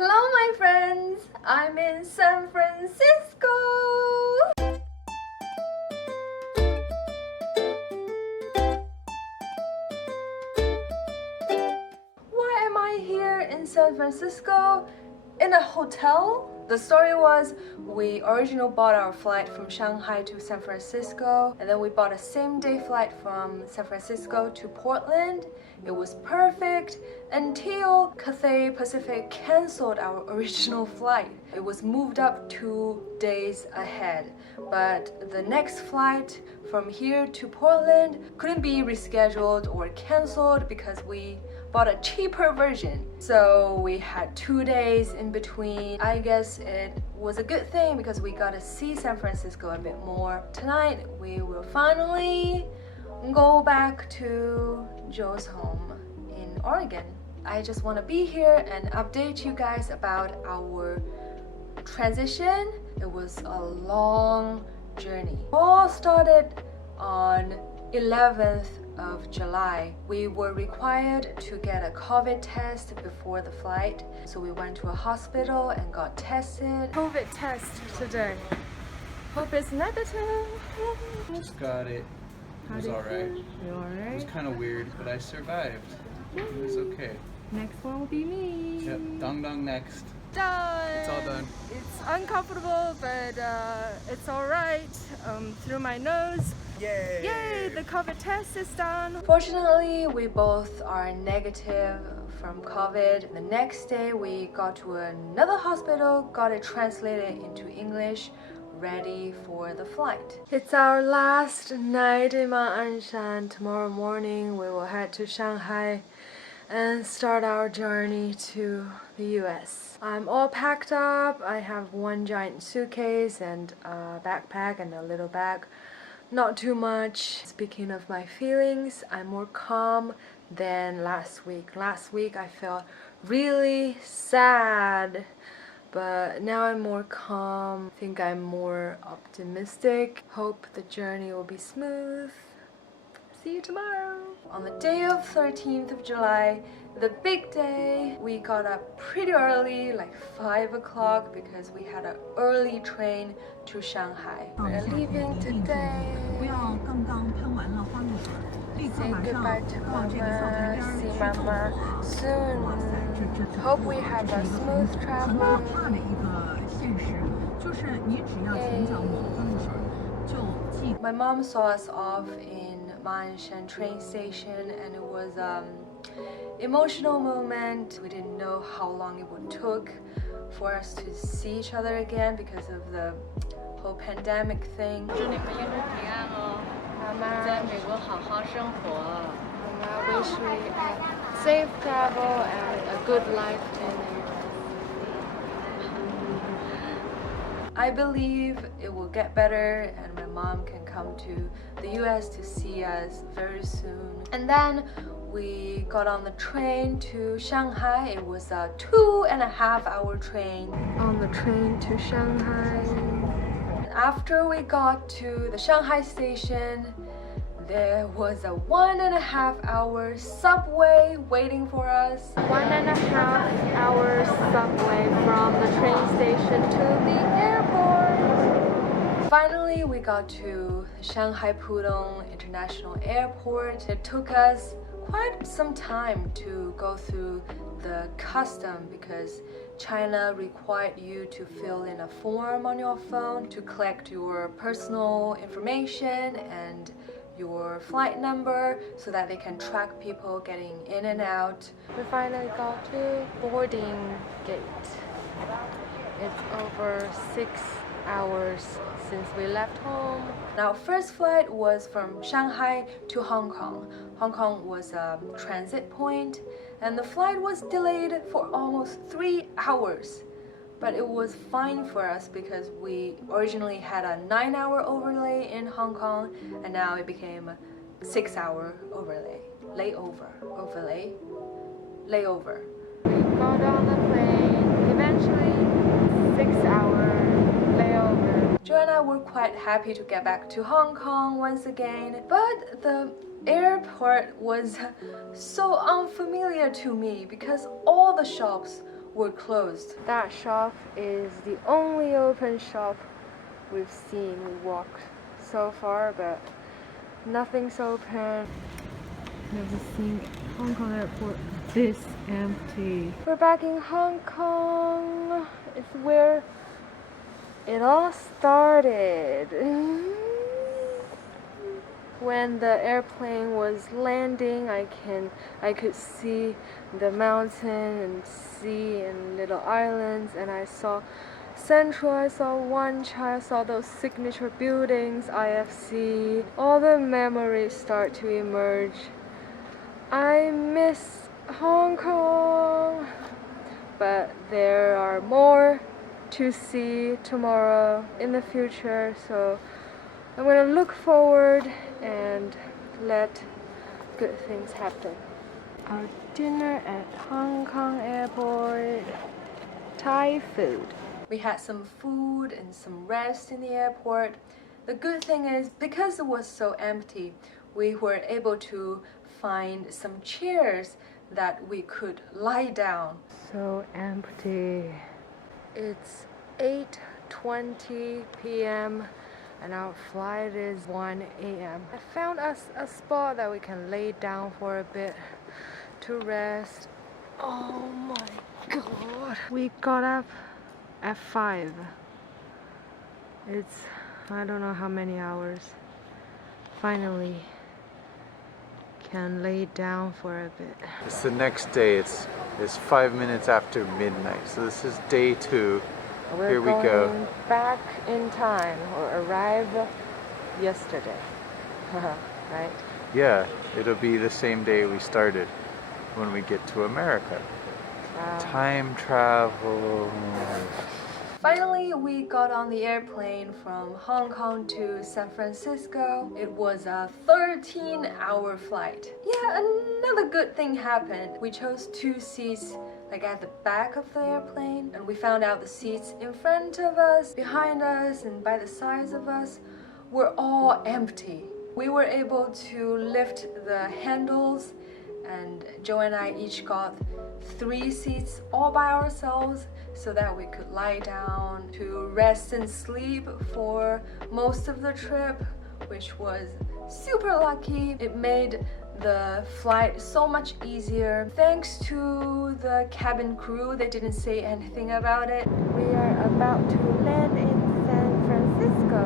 Hello my friends, I'm in San Francisco! Why am I here in San Francisco? In a hotel? The story was we originally bought our flight from Shanghai to San Francisco, and then we bought a same-day flight from San Francisco to Portland. It was perfect until Cathay Pacific canceled our original flight. It was moved up 2 days ahead, but the next flight from here to Portland couldn't be rescheduled or canceled because we bought a cheaper version. So we had 2 days in between. I guess it was a good thing because we got to see San Francisco a bit more. Tonight we will finally go back to Joe's home in Oregon. I just want to be here and update you guys about our transition. It was a long journey. All started on 11th of July. We were required to get a COVID test before the flight, so we went to a hospital and got tested. COVID test today. Hope it's negative. Just got it. It was alright. You alright? It was kind of weird, but I survived. It was okay. Next one will be me. Yep, DongDong next. Done. It's all done. It's uncomfortable, but it's alright. Through my nose. Yay! Yay! The COVID test is done. Fortunately, we both are negative from COVID. The next day, we got to another hospital, got it translated into English, ready for the flight. It's our last night in Maanshan. Tomorrow morning, we will head to Shanghai and start our journey to the US. I'm all packed up. I have one giant suitcase and a backpack and a little bag. Not too much. Speaking of my feelings, I'm more calm than last week. Last week I felt really sad, but now I'm more calm. I think I'm more optimistic. Hope the journey will be smooth. See you tomorrow. On the day of 13th of July, the big day, we got up pretty early, like 5 o'clock, because we had an early train to Shanghai. We're leaving today. Say goodbye to Mama, see Mama soon. Hope we have a smooth travel. My mom saw us off in Maanshan train station, and it was emotional moment. We didn't know how long it would take for us to see each other again because of the whole pandemic thing. Mama, wish we a safe travel and a good life in I believe it will get better and my mom can come to the US to see us very soon. And then we got on the train to Shanghai. It was a 2.5-hour train. On the train to Shanghai. After we got to the Shanghai station, there was a 1.5-hour subway waiting for us. 1.5-hour subway from the train station to the airport. Finally, we got to Shanghai Pudong International Airport. It took us quite some time to go through the custom because China required you to fill in a form on your phone to collect your personal information and your flight number so that they can track people getting in and out. We finally got to boarding gate. It's over 6 hours since we left home. Now, first flight was from Shanghai to Hong Kong. Hong Kong was a transit point, and the flight was delayed for almost 3 hours. But it was fine for us because we originally had a 9-hour overlay in Hong Kong, and now it became a 6-hour overlay. Layover. Overlay. Layover. We got on the plane, eventually 6-hour layover. Joe and I were quite happy to get back to Hong Kong once again, but the airport was so unfamiliar to me because all the shops were closed. That shop is the only open shop we've seen. We walked so far, but nothing's open. Never seen Hong Kong airport this empty. We're back in Hong Kong. It's where it all started. When the airplane was landing, I could see the mountain and sea and little islands, and I saw Central, I saw Wan Chai, I saw those signature buildings, IFC. All the memories start to emerge. I miss Hong Kong, but there are more to see tomorrow in the future, so I'm gonna look forward and let good things happen. Our dinner at Hong Kong airport, Thai food. We had some food and some rest in the airport. The good thing is, because it was so empty, we were able to find some chairs that we could lie down. So empty. It's 8:20 p.m. and our flight is 1 a.m. I found us a spot that we can lay down for a bit to rest. Oh my god. We got up at 5. It's I don't know how many hours. Finally can lay down for a bit. It's the next day. It's 5 minutes after midnight. So this is day 2. Here we go. We're back in time, or arrived yesterday. Right? Yeah, it'll be the same day we started when we get to America. Wow. Time travel. Finally, we got on the airplane from Hong Kong to San Francisco. It was a 13-hour flight. Yeah, another good thing happened. We chose 2 seats like at the back of the airplane, and we found out the seats in front of us, behind us, and by the sides of us were all empty. We were able to lift the handles, and Joe and I each got 3 seats all by ourselves so that we could lie down to rest and sleep for most of the trip, which was super lucky. It made the flight so much easier. Thanks to the cabin crew, they didn't say anything about it. We are about to land in San Francisco.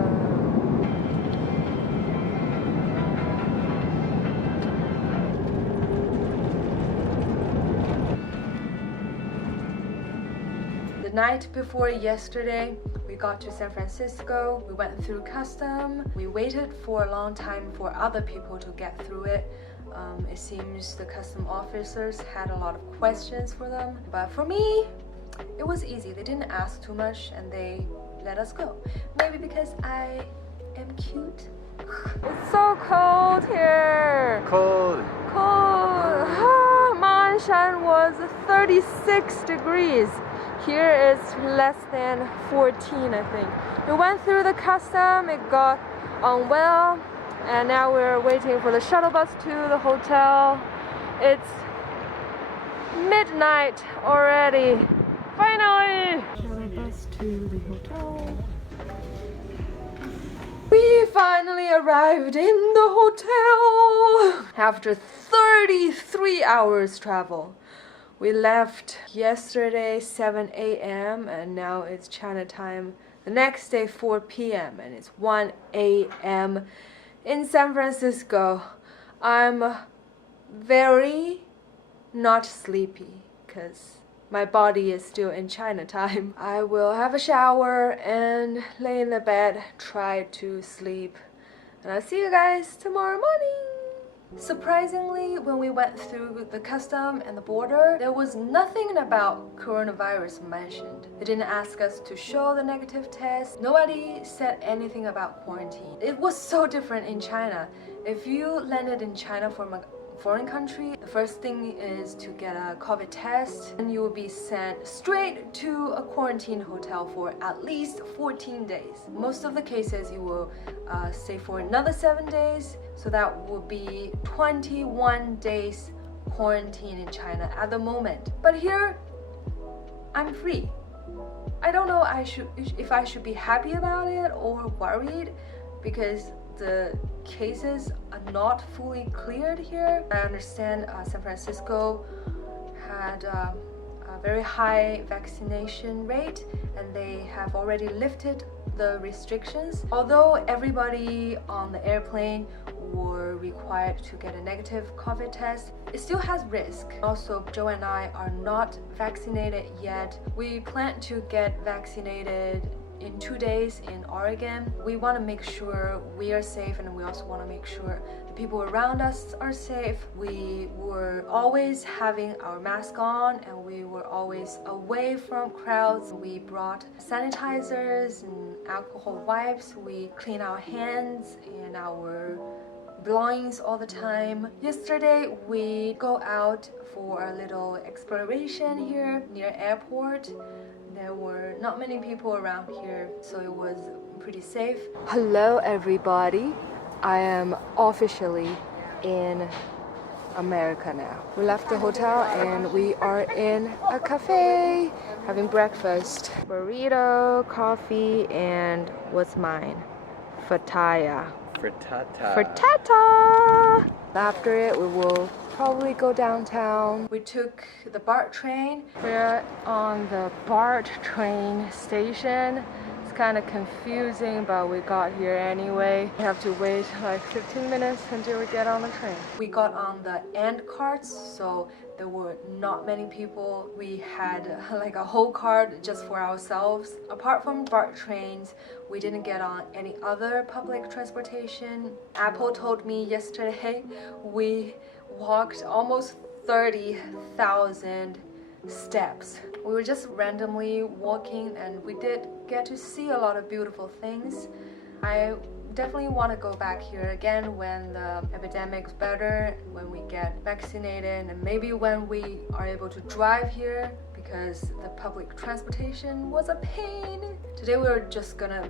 The night before yesterday, we got to San Francisco. We went through custom. We waited for a long time for other people to get through it. It seems the custom officers had a lot of questions for them, but for me, it was easy. They didn't ask too much and they let us go. Maybe because I am cute. It's so cold here. Cold. Cold. Maanshan was 36 degrees. Here it's less than 14, I think. We went through the custom, it got on well, and now we're waiting for the shuttle bus to the hotel. It's midnight already. Finally! Shuttle bus to the hotel. We finally arrived in the hotel after 33 hours travel. We left yesterday 7 a.m. and now it's China time. The next day 4 p.m. and it's 1 a.m. in San Francisco. I'm very not sleepy because my body is still in China time. I will have a shower and lay in the bed, try to sleep. And I'll see you guys tomorrow morning. Surprisingly, when we went through the custom and the border, there was nothing about coronavirus mentioned. They didn't ask us to show the negative test. Nobody said anything about quarantine. It was so different in China. If you landed in China from a foreign country, the first thing is to get a COVID test, and you will be sent straight to a quarantine hotel for at least 14 days. Most of the cases you will stay for another 7 days, so that will be 21 days quarantine in China at the moment. But here, I'm free. I don't know if I should be happy about it or worried, because the cases are not fully cleared here. I understand San Francisco had a very high vaccination rate, and they have already lifted the restrictions. Although everybody on the airplane were required to get a negative COVID test, it still has risk. Also, Joe and I are not vaccinated yet. We plan to get vaccinated in 2 days in Oregon. We want to make sure we are safe, and we also want to make sure the people around us are safe. We were always having our mask on, and we were always away from crowds. We brought sanitizers and alcohol wipes. We clean our hands and our belongings all the time. Yesterday we go out for a little exploration here near airport. There were not many people around here, so it was pretty safe. Hello everybody. I am officially in America now. We left the hotel and we are in a cafe having breakfast. Burrito, coffee, and what's mine? Fataya. Frittata! After it, we will probably go downtown. We took the BART train. We're on the BART train station. It's kind of confusing, but we got here anyway. We have to wait like 15 minutes until we get on the train. We got on the end carts, so there were not many people. We had like a whole cart just for ourselves. Apart from BART trains, we didn't get on any other public transportation. Apple told me yesterday we walked almost 30,000 steps. We were just randomly walking, and we did get to see a lot of beautiful things. I definitely want to go back here again when the epidemic's better, when we get vaccinated, and maybe when we are able to drive here, because the public transportation was a pain. Today we're just gonna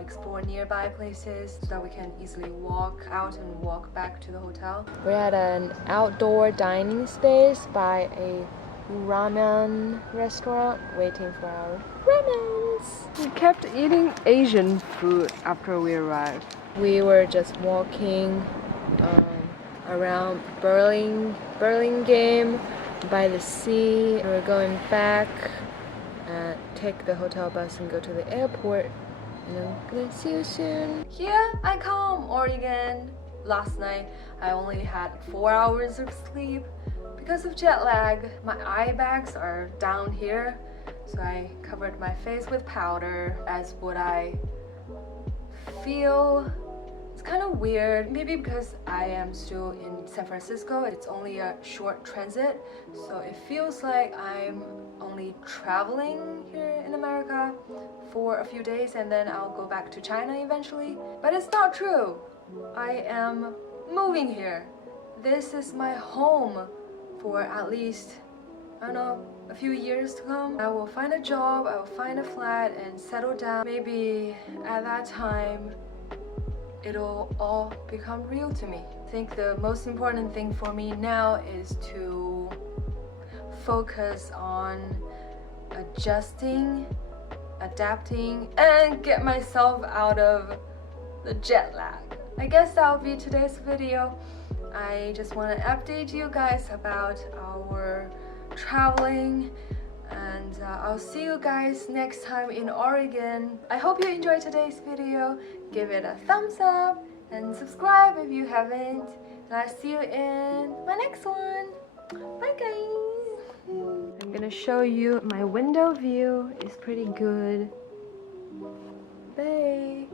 explore nearby places so that we can easily walk out and walk back to the hotel. We're at an outdoor dining space by a ramen restaurant, waiting for our ramens. We kept eating Asian food after we arrived. We were just walking around Burlingame by the sea. We're going back, take the hotel bus and go to the airport. And I'm gonna see you soon. Here I come, Oregon. Last night I only had 4 hours of sleep. Because of jet lag, my eye bags are down here, so I covered my face with powder, as would I feel. It's kind of weird, maybe because I am still in San Francisco. It's only a short transit, so it feels like I'm only traveling here in America for a few days and then I'll go back to China eventually. But it's not true. I am moving here. This is my home for at least, I don't know, a few years to come. I will find a job, I will find a flat and settle down. Maybe at that time it'll all become real to me. I think the most important thing for me now is to focus on adjusting, adapting, and get myself out of the jet lag. I guess that'll be today's video. I just want to update you guys about our traveling, and I'll see you guys next time in Oregon. I hope you enjoyed today's video. Give it a thumbs up and subscribe if you haven't, and I'll see you in my next one. Bye guys. I'm gonna show you my window view. It's pretty good. Bye.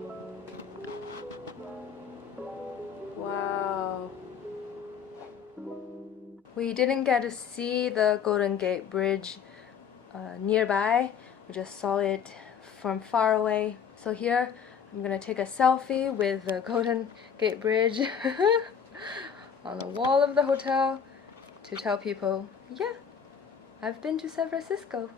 Wow. We didn't get to see the Golden Gate Bridge nearby. We just saw it from far away. So here I'm gonna take a selfie with the Golden Gate Bridge on the wall of the hotel to tell people, yeah, I've been to San Francisco.